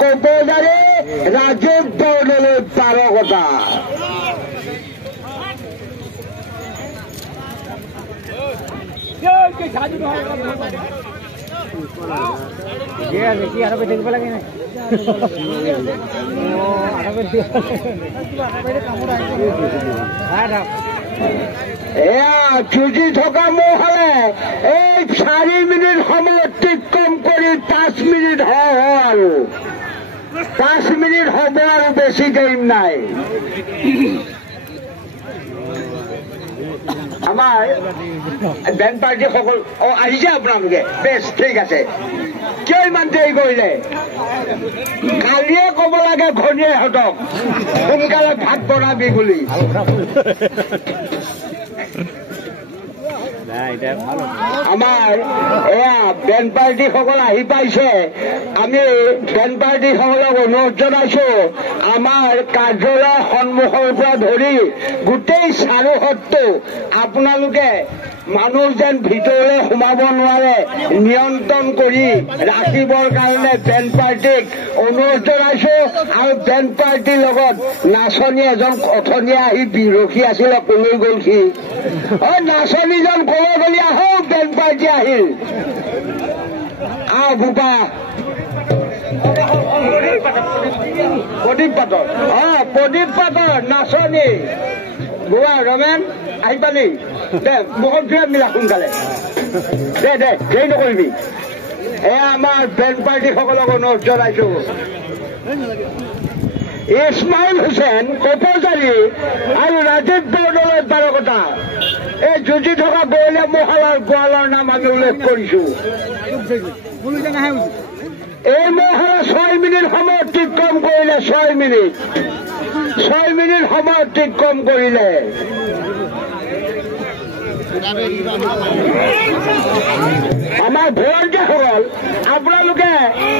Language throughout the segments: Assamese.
কপৌজাৰী ৰাজীৱ বৰদলৈ বাৰকটা এয়া যুঁজি থকা মহলে এই 4 মিনিট সময় অতিক্ৰম কৰি 5 মিনিট হয় আৰু 5 মিনিট হ'ব আৰু বেছি টাইম নাই আমাৰ বেণ্ড পাৰ্টি সকল আহিছে আপোনালোকে বেছ ঠিক আছে কিয় ইমান দেৰি কৰিলে কালিয়ে ক'ব লাগে ঘনীয়েহঁতক সোনকালে ভাত বনাবি বুলি আমাৰ এয়া বেণ্ড পাৰ্টি সকল আহি পাইছে আমি বেণ্ড পাৰ্টি সকলক অনুৰোধ জনাইছো আমাৰ কাৰ্যালয়ৰ সন্মুখৰ পৰা ধৰি গোটেই চাৰুহতটো আপোনালোকে মানুহ যেন ভিতৰলৈ সোমাব নোৱাৰে নিয়ন্ত্ৰণ কৰি ৰাখিবৰ কাৰণে বেণ্ড পাৰ্টিক অনুৰোধ জনাইছো আৰু বেণ্ড পাৰ্টিৰ লগত নাচনী এজন অথনিয়ে আহি বিৰখি আছিলে কলৈ গ'ল সি নাচনীজন কলৈ গলি আহক বেণ্ড পাৰ্টি আহিল ভূপা প্ৰদীপ পাটৰ প্ৰদীপ পাটৰ নাচনী বুঢ়া ৰমেন আহি পালি দে বহুত বিৰাট মিলা সোনকালে দে দে দেৰি নকৰিবি এয়া আমাৰ বেণ্ড পাৰ্টি সকলক অনুৰোধ জনাইছো ইছমাইল হুছেইন কপৌজাৰী আৰু ৰাজীৱ বৰদলৈ বাৰকটা এই যুঁজি থকা বৰলীয়া মহলাৰ গোৱালৰ নাম আমি উল্লেখ কৰিছো এই মহলা 6 মিনিট সময় অতিক্ৰম কৰিলে 6 মিনিট সময় অতিক্ৰম কৰিলে আমাৰ ভলণ্টিয়াৰসকল আপোনালোকে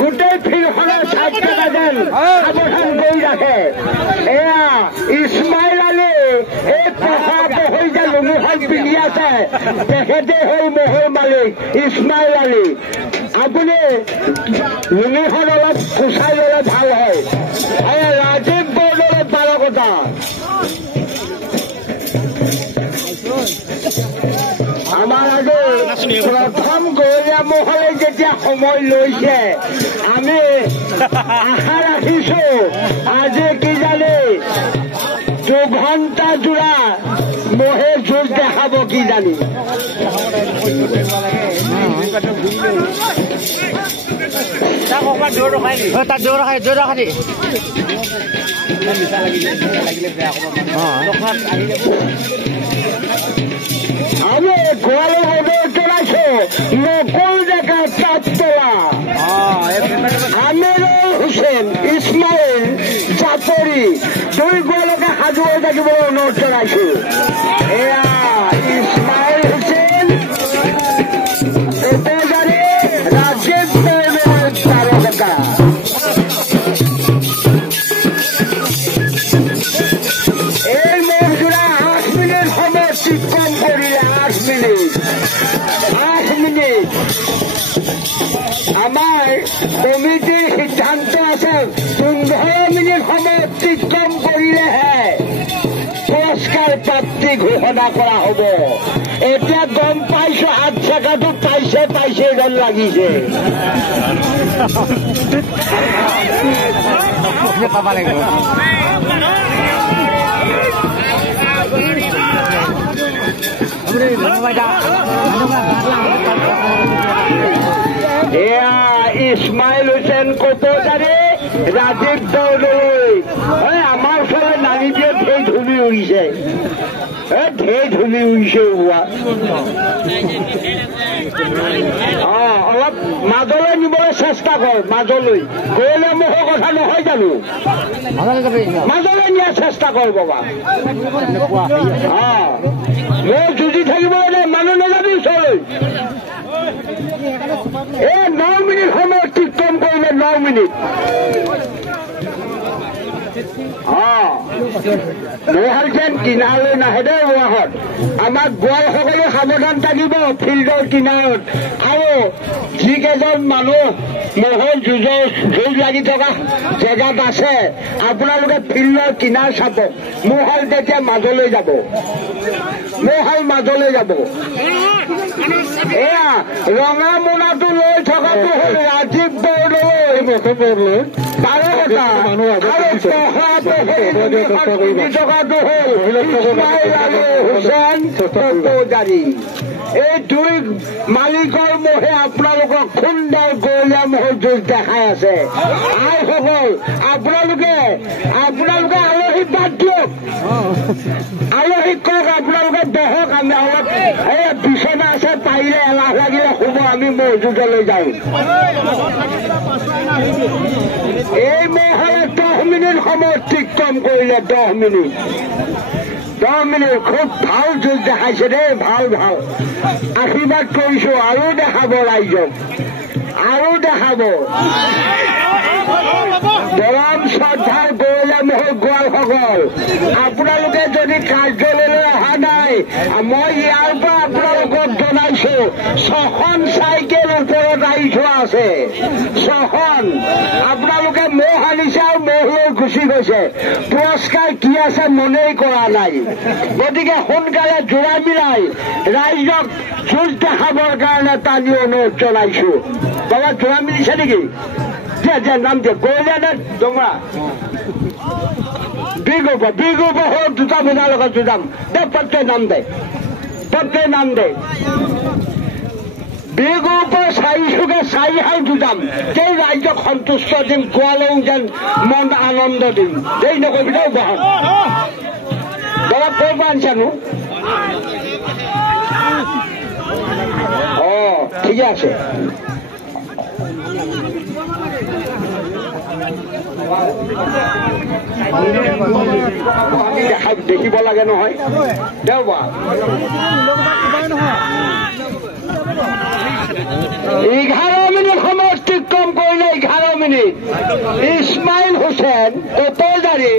গোটেই ফিল্ডখনৰ চাইড থকা যেন সাৱধান কৰি ৰাখে এয়া ইছমাইল আলী এই পঢ়ি যে লুঙিখন পিন্ধি আছে তেখেতে হ'ল মহৰ মালিক ইছমাইল আলী আপুনি লুঙিখন অলপ কুচাই ল'লে ভাল হয় ৰাজীৱ বৰদলৈ বাৰকটা আমাৰ আজি প্ৰথম গৰীয়া মহলে যেতিয়া সময় লৈছে আমি আশা ৰাখিছো আজি কি জানি 2 ঘণ্টা জোৰা মহে যুঁজ দেখাব কি জানি আমি গোৱালৰ অনুৰোধ জনাইছো নকুল ডেকা চাপতলা আমিৰুল হুছেইন ইছমাইল চাপৰি 2 গোৱালকে সাজু হৈ থাকিবলৈ অনুৰোধ জনাইছো এয়া ইছমাইল হুছেইন কপৌজাৰী ৰাজীৱ বৰদলৈ বাৰকটা এই মহজোৰা 8 মিনিট সময় অতিক্ৰম কৰিলে 8 মিনিট আমাৰ কমিটিৰ সিদ্ধান্ত আছে 15 মিনিট সময় অতিক্ৰম কৰিলেহে পুৰস্কাৰ প্ৰাপ্তি ঘোষণা কৰা হ'ব এতিয়া গম পাইছো 8 ছেকেণ্ডটো পাইছে যেন লাগিছে পাব লাগিব এয়া ইছমাইল হুছেইন কপৌজাৰী ৰাজীৱ বৰদলৈ আমাৰ ওচৰত নামি দিয়ে ঢেৰ ধূলি উৰিছে অলপ মাজলৈ নিবলৈ চেষ্টা কৰ মাজলৈ গৈলে মুখৰ কথা নহয় জানো মাজলৈ নিয়াৰ চেষ্টা কৰ বাবা মই যুঁজি থাকিবলৈ দে মানুহ নাযাবি ওচৰলৈ 9 মিনিট সময় অতিক্ৰম কৰিলে 9 মিনিট নোহাৰ যেন কিনাৰলৈ নাহে দেই ৱাহত আমাৰ গোৱাল সকলে সাৱধান থাকিব ফিল্ডৰ কিনাৰত আৰু যিকেইজন মানুহ মহৰ যুঁজ লাগি থকা জেগাত আছে আপোনালোকে ফিল্ডৰ কিনাৰ চাব মহল তেতিয়া মাজলৈ যাব মহল মাজলৈ যাব এয়া ৰঙা মোনাটো লৈ থকাটো হ'ল ৰাজীৱ বৰদলৈ তাৰে কথা আৰু থকাটো হ'ল ইছমাইল আৰু হুছেইন চৌধুৰী এই দুই মালিকৰ মহে আপোনালোকক সুন্দৰ গৌৰীয়া মহৰ যুঁজ দেখাই আছে আইসকল আপোনালোকে আলহী বাদ দিয়ক আলহীক কওক আপোনালোকে বহক আমি অলপ এই বিচনা আছে পাৰিলে এলাহ লাগিলে শুব আমি মহ যুঁজলৈ যাওঁ এই মহলে 10 মিনিট সময় অতিক্ৰম কৰিলে 10 মিনিট খুব ভাল যুঁজ দেখাইছে দেই ভাল আশীৰ্বাদ কৰিছো আৰু দেখাব ৰাইজক আৰু দেখাব পৰম শ্ৰদ্ধাৰ গৌৰীয়া মহৰ গোৱালসকল আপোনালোকে যদি কাৰ্যালয়লৈ অহা নাই মই ইয়াৰ পৰা আপোনালোকক জনাইছো 6খন চাইকেল ওপৰত আহি থোৱা আছে 6খন আপোনালোকে মহ আনিছে আৰু মহ লৈ গুচি গৈছে পুৰস্কাৰ কি আছে মনেই কৰা নাই গতিকে সোনকালে জোৰা মিলাই ৰাইজক যুঁজ দেখাবৰ কাৰণে টানি অনুৰোধ জনাইছো বাবা জোৰা মিলিছে নেকি নাম দিয়ে গৌৰীয়া নে ডোমৰা বিগোপ হ'ল 2টা বজাৰ লগত যুঁজাম দে প্ৰত্যেক নাম দে বিগোপৰ 4হাল যুঁজাম সেই ৰাইজক সন্তুষ্ট দিম গোৱালৌ যেন মন আনন্দ দিম দেই নকবি দেই বহাগ বাবা ক'ৰ পৰা আনিছানো ঠিকে আছে দেখিব লাগে নহয় দেওবাৰ 11 মিনিট সময় অতিক্ৰম কৰিলে 11 মিনিট ইছমাইল হুছেইন চৌধুৰী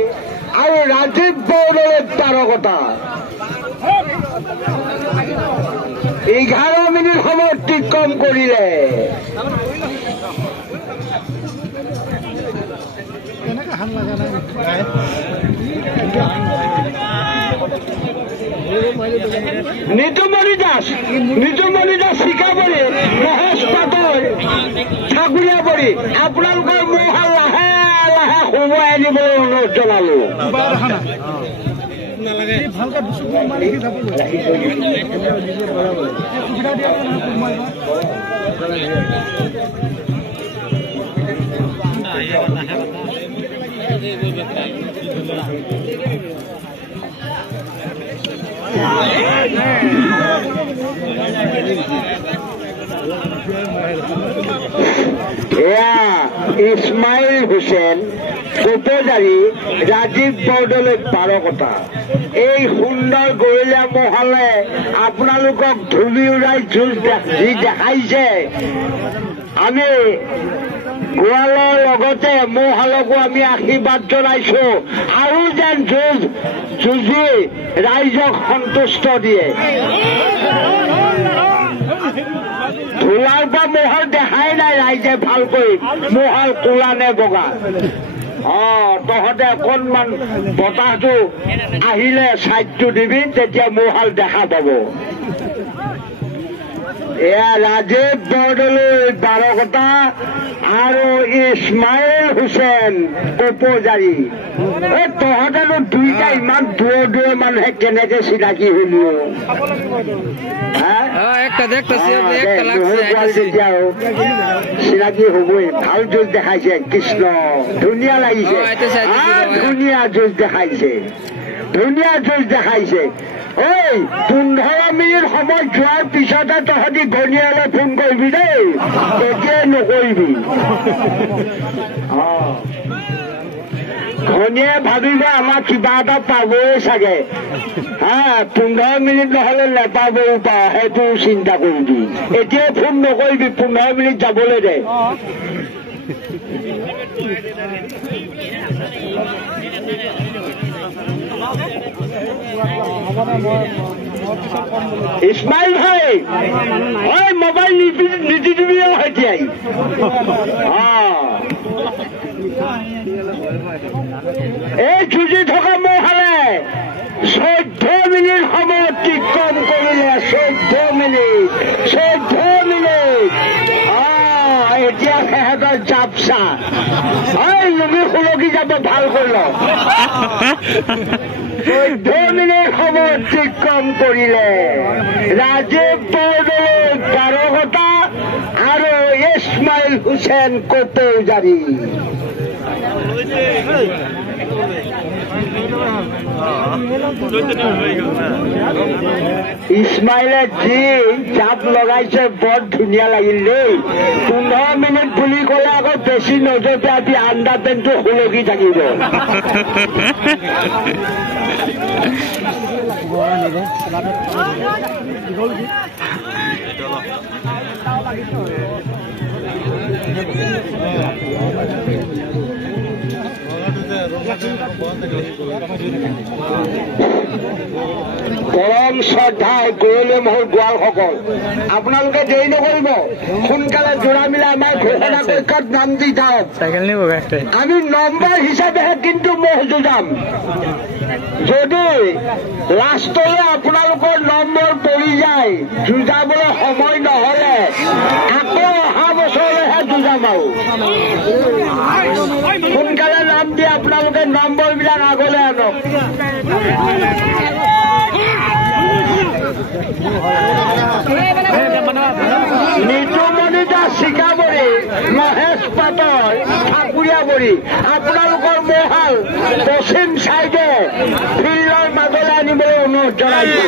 আৰু ৰাজীৱ বৰদলৈ তাৰকতা 11 মিনিট সময় অতিক্ৰম কৰিলে নিতুমণি দাস শিকাবৰী মহেশ পাটৰ ঠাকুৰীয়াবৰী আপোনালোকৰ মহাল লাহে লাহে সোমোৱাই আনিবলৈ অনুৰোধ জনালো ইছমাইল হুছেইন চৌধুৰী ৰাজীৱ বৰদলৈ তাৰকতা এই সুন্দৰ গৌৰীয়া মহলে আপোনালোকক ধূলি উৰাই যুঁজ যি দেখাইছে আমি গোৱালৰ লগতে মহালকো আমি আশীৰ্বাদ জনাইছো আৰু যেন যুঁজি ৰাইজক সন্তুষ্ট দিয়ে ধূলাৰ পৰা মহল দেখাই নাই ৰাইজে ভালকৈ মহল কোলা নে বগা তহঁতে অকণমান বতাহটো আহিলে ছাইডটো দিবি তেতিয়া মহল দেখা পাব এয়া ৰাজীৱ বৰদলৈ তাৰকতা আৰু ইছমাইল হুছেইন চৌধুৰী তহঁতেনো দুইটা ইমান দূৰৰ মানুহে কেনেকে চিনাকি হলি চিনাকি হবই ভাল যুঁজ দেখাইছে কৃষ্ণ ধুনীয়া লাগিছে ধুনীয়া যুঁজ দেখাইছে ঐ 15 মিনিট সময় যোৱাৰ পিছতে তহঁতি ঘনীয়ালৈ ফোন কৰিবি দেই এতিয়াই নকৰিবি ঘনীয়ে ভাবিব আমাক কিবা এটা পাবই চাগে 15 মিনিট নহলে নেপাবও পাৰ সেইটো চিন্তা কৰিবি এতিয়াই ফোন নকৰিবি 15 মিনিট যাবলৈ দে ইসমাইল ভাই হয় মোবাইল নীতি দিবিও এতিয়াই এই যুঁজি থকা মহালে 14 মিনিট সময় অতিক্ৰম কৰিলে 14 মিনিট এতিয়া সিহঁতৰ জাপচা লুমি খুলকি যাব ভাল কৰি লওক 14 মিনিট সময় অতিক্ৰম কৰিলে ৰাজীৱ বৰদলৈ 12 ঘটা আৰু ইছমাইল হুছেইন কপৌজাৰী ইছমাইলে যি জাপ লগাইছে বৰ ধুনীয়া লাগিল দেই 15 মিনিট বুলি ক'লে আকৌ বেছি নজৰতে আজি আণ্ডাৰ পেণ্টটো সুলকি থাকিব পৰম শ্ৰদ্ধাই গৰলৈ মহল গোৱালসকল আপোনালোকে দেৰি নকৰিব সোনকালে জোৰা মিলাই আমাৰ ঘোষণা কক্ষত নাম দি থাকক আমি নম্বৰ হিচাপেহে কিন্তু মহ যুঁজাম যদি লাষ্টলৈ আপোনালোকৰ নম্বৰ পৰি যায় যুঁজাবলৈ সময় নহলে আকৌ অহা বছৰলৈহে যুঁজাম আৰু সোনকালে নাম দি আপোনালোকে নম্বৰবিলাক আগলৈ আনক নিতুমণি দাস চিকাবৰী মহেশ পাটৰ ঠাকুৰীয়াবৰী আপোনালোকৰ মহাল পশ্চিম চাইডে ফিল্ডৰ মাজলৈ আনিবলৈ অনুৰোধ জনাইছো